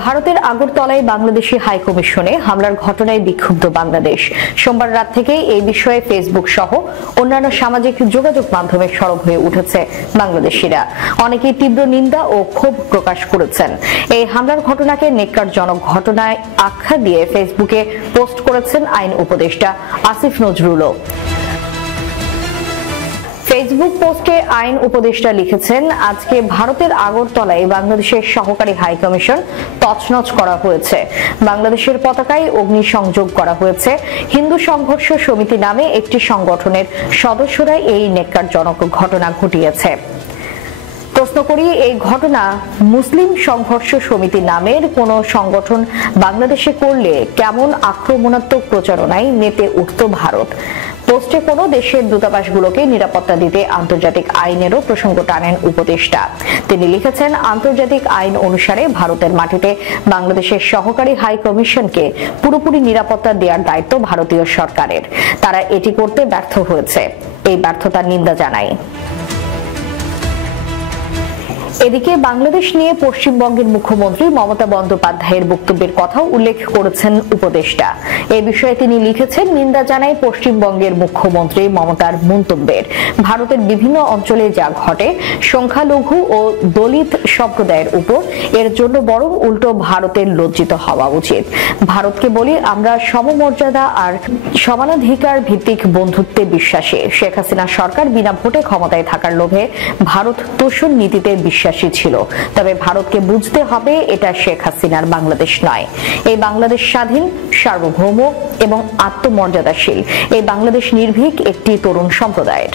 ভারতের আগরতলায় বাংলাদেশি হাই কমিশনে হামলার ঘটনায় বিক্ষুব্ধ বাংলাদেশ। সোমবার রাত থেকেই এই বিষয়ে ফেসবুক সহ অন্যান্য সামাজিক যোগাযোগ মাধ্যমে সরব হয়ে উঠেছে বাংলাদেশিরা। অনেকেই তীব্র নিন্দা ও ক্ষোভ প্রকাশ করেছেন। এই হামলার ঘটনাকে নেককারজনক ঘটনায় আখ্যা দিয়ে ফেসবুকে পোস্ট করেছেন আইন উপদেষ্টা আসিফ নজরুলও। ফেসবুক পোস্টে আইন উপদেষ্টা লিখেছেন, আজকে ভারতের আগরতলায় বাংলাদেশের সহকারী হাই কমিশন তছনছ করা হয়েছে। বাংলাদেশের পতাকায় অগ্নিসংযোগ করা হয়েছে। হিন্দু সংঘর্ষ সমিতি নামে একটি সংগঠনের সদস্যরা এই নেককারজনক ঘটনা ঘটিয়েছে। প্রশ্ন করি, এই ঘটনা মুসলিম সংঘর্ষ সমিতি নামের কোন সংগঠন বাংলাদেশে করলে কেমন আক্রমণাত্মক প্রচারণায় মেতে উঠত ভারত? পোস্টে কোনো দেশের দূতাবাসগুলোকে নিরাপত্তা দিতে আন্তর্জাতিক আইনেরও প্রসঙ্গ টানেন উপদেষ্টা। তিনি লিখেছেন, আন্তর্জাতিক আইন অনুসারে ভারতের মাটিতে বাংলাদেশের সহকারী হাই কমিশনকে পুরোপুরি নিরাপত্তা দেওয়ার দায়িত্ব ভারতীয় সরকারের। তারা এটি করতে ব্যর্থ হয়েছে। এই ব্যর্থতার নিন্দা জানাই। এদিকে বাংলাদেশ নিয়ে পশ্চিমবঙ্গের মুখ্যমন্ত্রী মমতা বন্দ্যোপাধ্যায়ের বক্তব্যের কথাও উল্লেখ করেছেন উপদেষ্টা। এ বিষয়ে তিনি লিখেছেন, নিন্দা জানায় পশ্চিমবঙ্গের মুখ্যমন্ত্রী মমতার মন্তব্যের। ভারতের বিভিন্ন অঞ্চলে যা ঘটে সংখ্যালঘু ও দলিত সম্প্রদায়ের উপর, এর জন্য বরং উল্টো ভারতের লজ্জিত হওয়া উচিত। ভারতকে বলি, আমরা সমমর্যাদা আর সমানাধিকার ভিত্তিক বন্ধুত্বে বিশ্বাসী। শেখ হাসিনা সরকার বিনা ভোটে ক্ষমতায় থাকার লোভে ভারত তোষণ নীতিতে বিশ্বাসী ছিল। তবে ভারতকে বুঝতে হবে, এটা শেখ হাসিনার বাংলাদেশ নয়। এই বাংলাদেশ স্বাধীন, সার্বভৌম এবং আত্মমর্যাদাশীল। এই বাংলাদেশ নির্ভীক একটি তরুণ সম্প্রদায়ের।